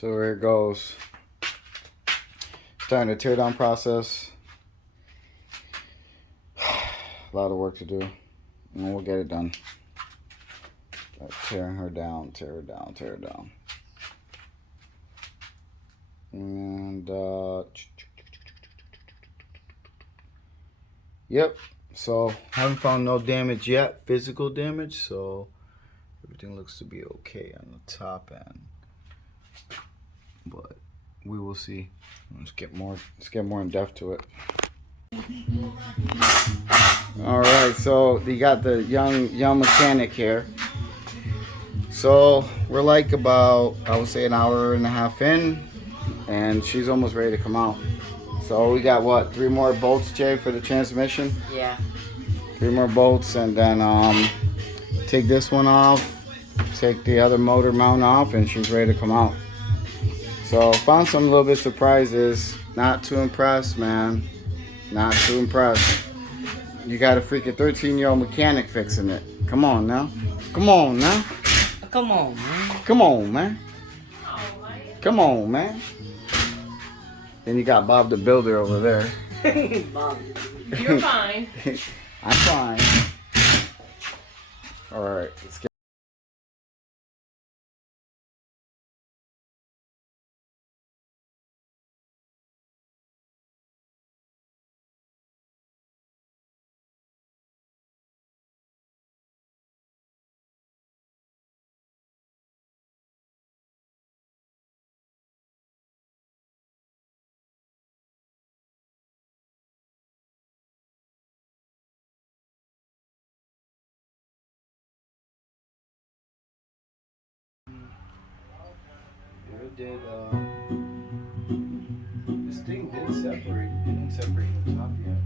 So here it goes. Starting the tear down process. A lot of work to do. And we'll get it done. Tearing her down, tear her down, tear her down. And yep. So haven't found no damage yet, physical damage, so everything looks to be okay on the top end. But we will see. Let's get more in depth to it. Alright, so you got the young mechanic here. So we're like about, I would say, an hour and a half in, and she's almost ready to come out. So we got what, 3 more bolts, Jay, for the transmission? Yeah. 3 more bolts, and then take this one off, take the other motor mount off, and she's ready to come out. So found some little bit surprises. Not too impressed, man. Not too impressed. You got a freaking 13-year-old mechanic fixing it. Come on now. Come on now. Come on, man. Come on, man. Come on, man. Then you got Bob the Builder over there. Bob. You're fine. I'm fine. Alright, let's get. This thing did separate. It didn't separate the top yet.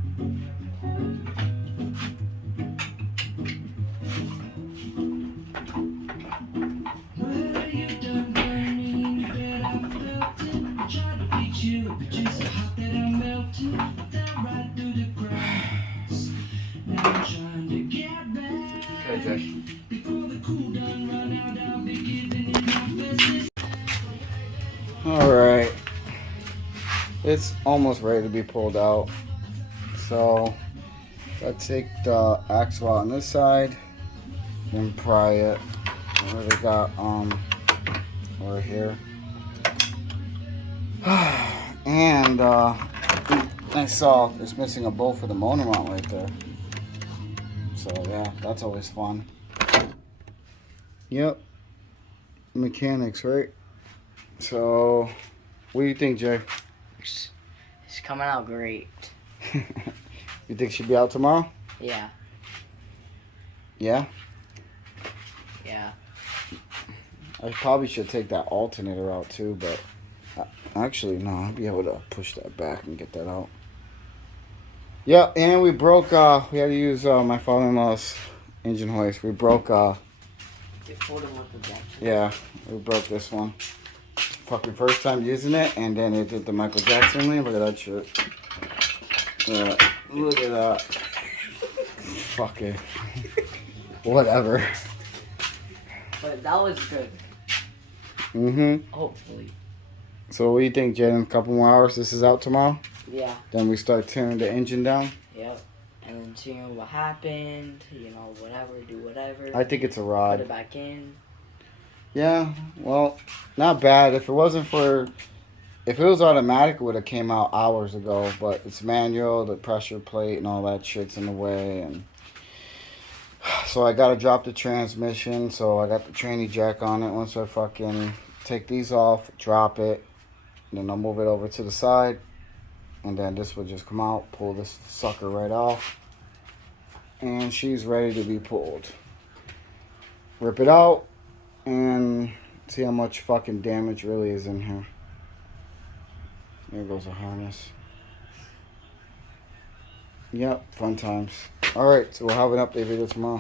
Okay, Jay. Alright, it's almost ready to be pulled out. So let's take the axle out on this side and pry it. What we got over here. And I saw it's missing a bolt for the motor mount right there. So yeah, that's always fun. Yep. Mechanics, right? So, what do you think, Jay? It's coming out great. You think she'll be out tomorrow? Yeah. Yeah? Yeah. I probably should take that alternator out too, but actually, no, I'll be able to push that back and get that out. Yeah, and we broke, we had to use my father-in-law's engine hoist. We broke, yeah, we broke this one. Fucking first time using it, and then it did the Michael Jackson lean. Look at that shit. Look at that. Fuck it. Whatever. But that was good. Mm-hmm. Hopefully. So what do you think, Jay? In a couple more hours, this is out tomorrow? Yeah. Then we start tearing the engine down? Yep. And then seeing what happened, you know, whatever, do whatever. I think it's a rod. Put it back in. Yeah, well, not bad. If it wasn't for, if it was automatic, it would have came out hours ago. But it's manual, the pressure plate and all that shit's in the way. And so I got to drop the transmission. So I got the tranny jack on it. Once I fucking take these off, drop it, then I'll move it over to the side. And then this will just come out, pull this sucker right off. And she's ready to be pulled. Rip it out. And see how much fucking damage really is in here. There goes the harness. Yep, fun times. Alright, so we'll have an update video tomorrow.